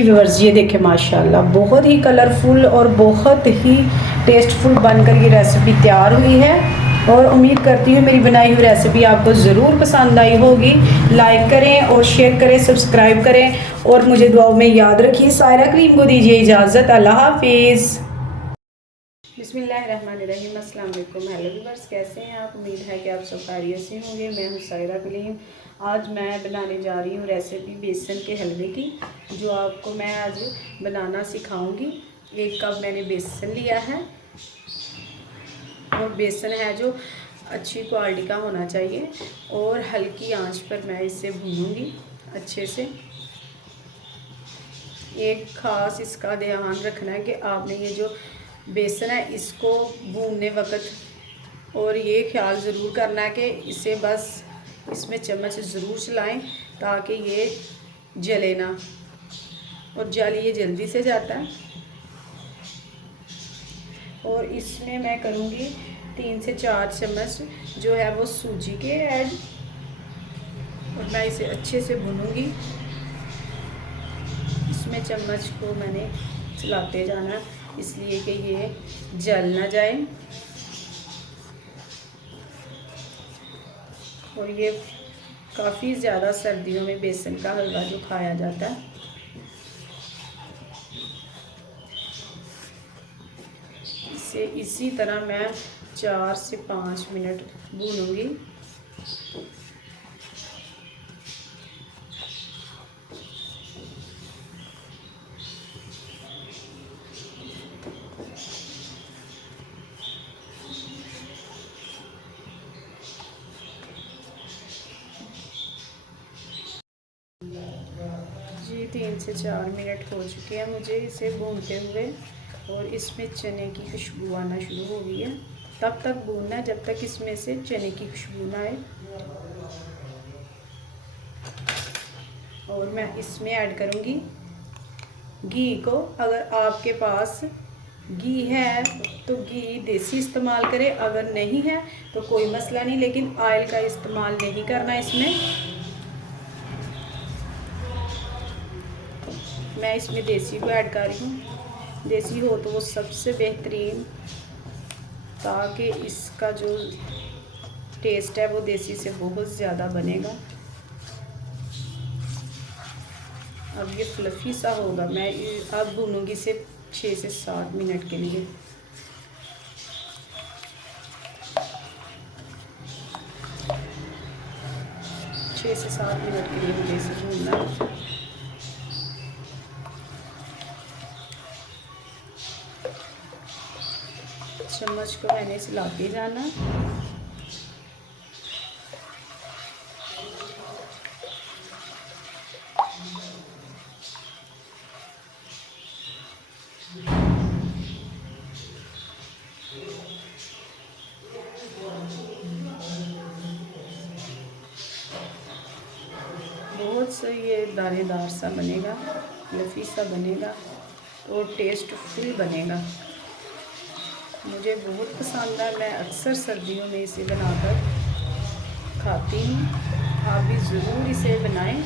जी viewers, ये देखें माशाल्लाह बहुत ही कलरफुल और बहुत ही टेस्टफुल बनकर ये रेसिपी तैयार हुई है। और उम्मीद करती हूँ मेरी बनाई हुई रेसिपी आपको ज़रूर पसंद आई होगी। लाइक करें और शेयर करें, सब्सक्राइब करें और मुझे दुआओं में याद रखिए। सायरा करीम को दीजिए इजाज़त। अल्लाह हाफिज़। बिस्मिल्लाहिर्रहमानिर्रहीम। अस्सलाम वालेकुम। हेलो व्यूअर्स, कैसे हैं आप? उम्मीद है कि आप सब खैरियत से होंगे। मैं हूँ सायरा करीम। आज मैं बनाने जा रही हूँ रेसिपी बेसन के हलवे की, जो आपको मैं आज बनाना सिखाऊंगी। 1 कप मैंने बेसन लिया है और बेसन है जो अच्छी क्वालिटी का होना चाहिए और हल्की आंच पर मैं इसे भूनूंगी अच्छे से। एक ख़ास इसका ध्यान रखना है कि आपने ये जो बेसन है इसको भूनने वक्त और ये ख्याल ज़रूर करना है कि इसे बस इसमें चम्मच ज़रूर चलाएं ताकि ये जले ना, और जल ये जल्दी से जाता है। और इसमें मैं करूँगी 3 से 4 चम्मच जो है वो सूजी के ऐड, और मैं इसे अच्छे से भूनूंगी। इसमें चम्मच को मैंने चलाते जाना इसलिए कि ये जल ना जाए। और ये काफ़ी ज़्यादा सर्दियों में बेसन का हलवा जो खाया जाता है। इसे इसी तरह मैं 4 से 5 मिनट भूनूंगी। जी 3 से 4 मिनट हो चुके हैं मुझे इसे भूनते हुए, और इसमें चने की खुशबू आना शुरू हो गई है। तब तक भूनना है जब तक इसमें से चने की खुशबू ना आए। और मैं इसमें ऐड करूँगी घी को। अगर आपके पास घी है तो घी देसी इस्तेमाल करें, अगर नहीं है तो कोई मसला नहीं, लेकिन ऑयल का इस्तेमाल नहीं करना इसमें। मैं इसमें देसी को ऐड कर रही हूँ। देसी हो तो वो सबसे बेहतरीन, ताकि इसका जो टेस्ट है वो देसी से बहुत ज़्यादा बनेगा। अब ये फ्लफ़ी सा होगा। मैं अब भूनूंगी इसे 6 से 7 मिनट के लिए। छः से 7 मिनट के लिए मुझे इसे भूनना है। चम्मच को मैंने हिलाते जाना। बहुत सही ये दानेदार सा बनेगा, लफ़ी सा बनेगा और टेस्टफुल बनेगा। मुझे बहुत पसंद है। मैं अक्सर सर्दियों में इसे बनाकर खाती हूँ। आप भी ज़रूर इसे बनाएं।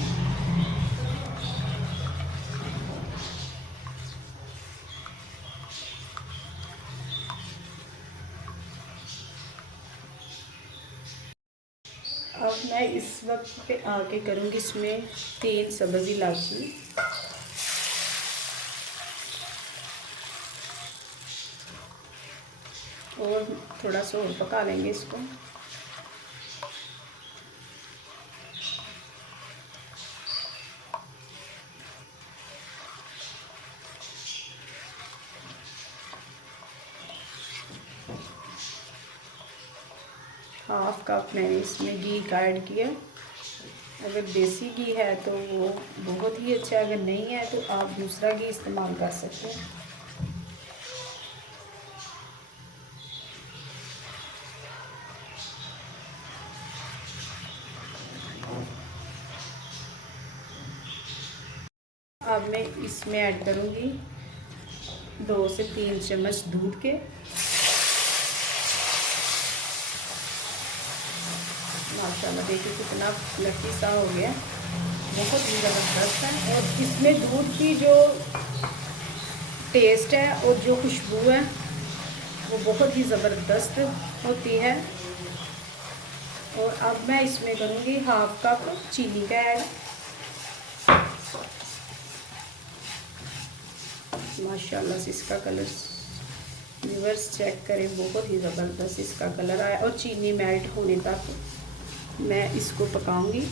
अब मैं इस वक्त पे आके करूँगी इसमें 3 सब्ज़ इलायची, और थोड़ा सा और पका लेंगे इसको। हाफ कप मैंने इसमें घी का ऐड किया। अगर देसी घी है तो वो बहुत ही अच्छा है, अगर नहीं है तो आप दूसरा घी इस्तेमाल कर सकते हैं। अब मैं इसमें ऐड करूँगी 2 से 3 चम्मच दूध के। माशाल्लाह देखिए कितना लकी सा हो गया। बहुत ही ज़बरदस्त है। और इसमें दूध की जो टेस्ट है और जो खुशबू है वो बहुत ही ज़बरदस्त होती है। और अब मैं इसमें करूँगी हाफ कप चीनी का ऐड। माशाल्लाह से इसका कलर व्यूअर्स चेक करें, बहुत ही ज़बरदस्त इसका कलर आया। और चीनी मेल्ट होने तक मैं इसको पकाऊंगी।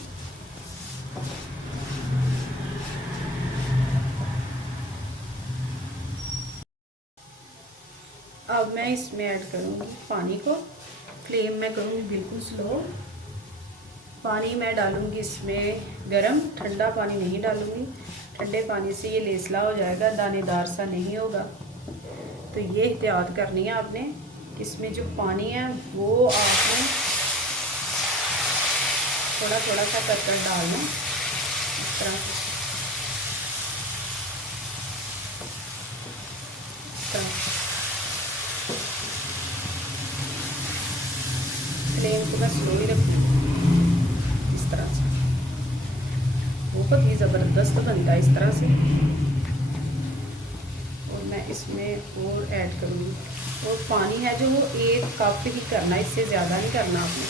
अब मैं इसमें ऐड करूंगी पानी को। फ्लेम में करूंगी बिल्कुल स्लो। पानी मैं डालूंगी इसमें गरम, ठंडा पानी नहीं डालूंगी। ठंडे पानी से ये लेसला हो जाएगा, दानेदार सा नहीं होगा। तो ये एहतियात करनी है आपने। इसमें जो पानी है वो आपने थोड़ा थोड़ा सा कर डालना, इस तरह से। फ्लेम को मैं स्लो ही रखूँगी, इस तरह से। बहुत ही ज़बरदस्त बनता है इस तरह से। और मैं इसमें और ऐड करूँगी। और पानी है जो वो 1 कप ही करना, इससे ज़्यादा नहीं करना आपने।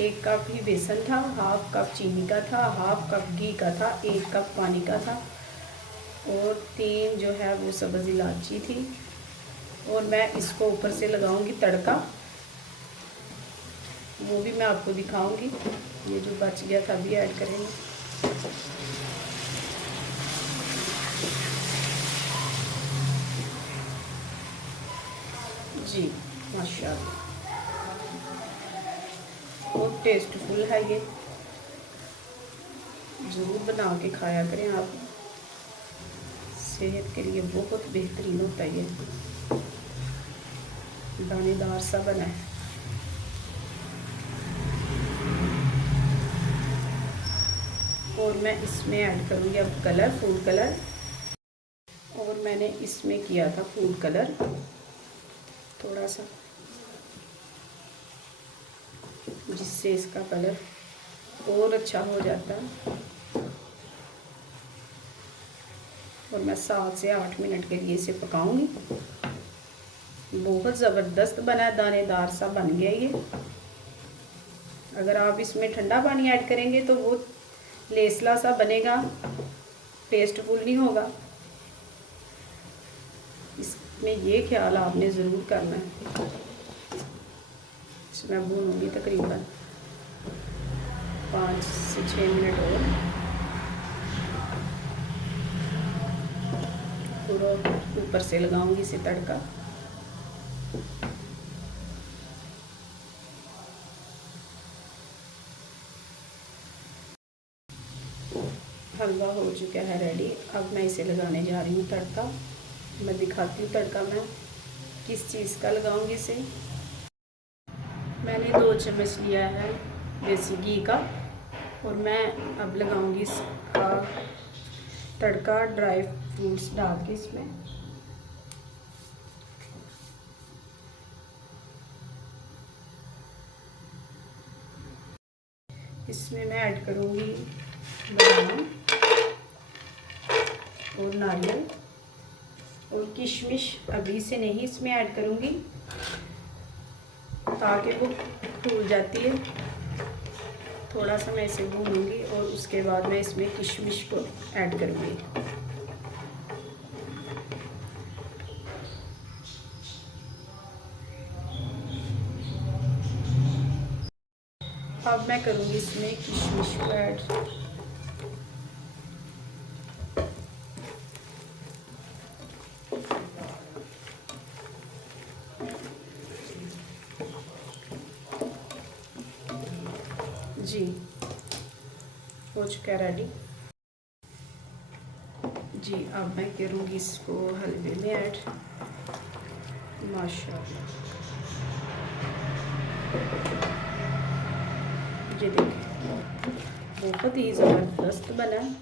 1 कप ही बेसन था, हाफ कप चीनी का था, हाफ कप घी का था, 1 कप पानी का था। और 3 जो है वो सब्ज़ इलायची थी। और मैं इसको ऊपर से लगाऊंगी तड़का, वो भी मैं आपको दिखाऊंगी। ये जो बच गया था भी ऐड करेंगे। जी माशाल्लाह, बहुत टेस्टफुल है ये। ज़रूर बना के खाया करें आप, सेहत के लिए बहुत बेहतरीन होता है ये। दानेदार सा बना है। और मैं इसमें ऐड करूँगी अब कलर, फूड कलर। और मैंने इसमें किया था फूड कलर थोड़ा सा, जिससे इसका कलर और अच्छा हो जाता है। और मैं 7 से 8 मिनट के लिए इसे पकाऊंगी। बहुत ज़बरदस्त बना है, दानेदार सा बन गया ये। अगर आप इसमें ठंडा पानी ऐड करेंगे तो वो लेसला सा बनेगा, टेस्टफुल नहीं होगा। इसमें ये ख्याल आपने ज़रूर करना है। इसमें भूनूंगी तकरीबन 5 से 6 मिनट और। पूरा ऊपर से लगाऊंगी इसे तड़का। हलवा हो चुका है रेडी। अब मैं इसे लगाने जा रही हूँ तड़का। मैं दिखाती हूँ तड़का मैं किस चीज़ का लगाऊंगी इसे। मैंने 2 चम्मच लिया है देसी घी का। और मैं अब लगाऊंगी इसका तड़का ड्राई फ्रूट्स डाल के इसमें। इसमें मैं ऐड करूँगी बादाम और नारियल और किशमिश। अभी से नहीं इसमें ऐड करूँगी ताकि वो फूल जाती है। थोड़ा सा मैं इसे भूनूंगी और उसके बाद मैं इसमें किशमिश को ऐड करूँगी। अब मैं करूँगी इसमें किशमिश को ऐड। जी हो चुका है रेडी। जी अब मैं करूँगी इसको हलवे में ऐड। माशाल्लाह, ये देखिए बहुत ही ज़बरदस्त बना है।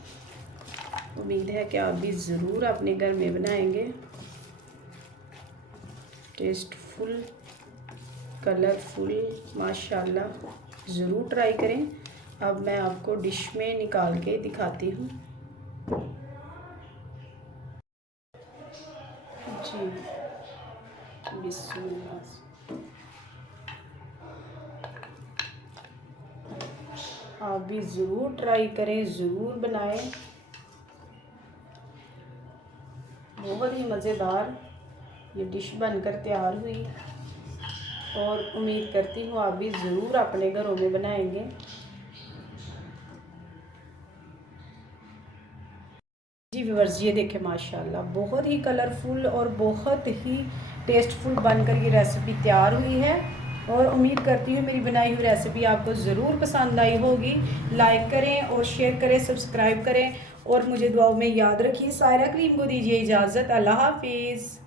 उम्मीद है कि आप भी ज़रूर अपने घर में बनाएंगे। टेस्टफुल कलरफुल माशाल्लाह। ज़रूर ट्राई करें। अब मैं आपको डिश में निकाल के दिखाती हूँ जी। बिस्मिल्लाह। आप भी ज़रूर ट्राई करें, ज़रूर बनाएं। बहुत ही मज़ेदार ये डिश बनकर तैयार हुई और उम्मीद करती हूँ आप भी ज़रूर अपने घरों में बनाएंगे। जी व्यूअर्स, ये देखें माशाल्लाह बहुत ही कलरफुल और बहुत ही टेस्टफुल बनकर ये रेसिपी तैयार हुई है और उम्मीद करती हूँ मेरी बनाई हुई रेसिपी आपको ज़रूर पसंद आई होगी। लाइक करें और शेयर करें, सब्सक्राइब करें और मुझे दुआओं में याद रखिए। सायरा करीम को दीजिए इजाज़त। अल्लाह हाफिज़।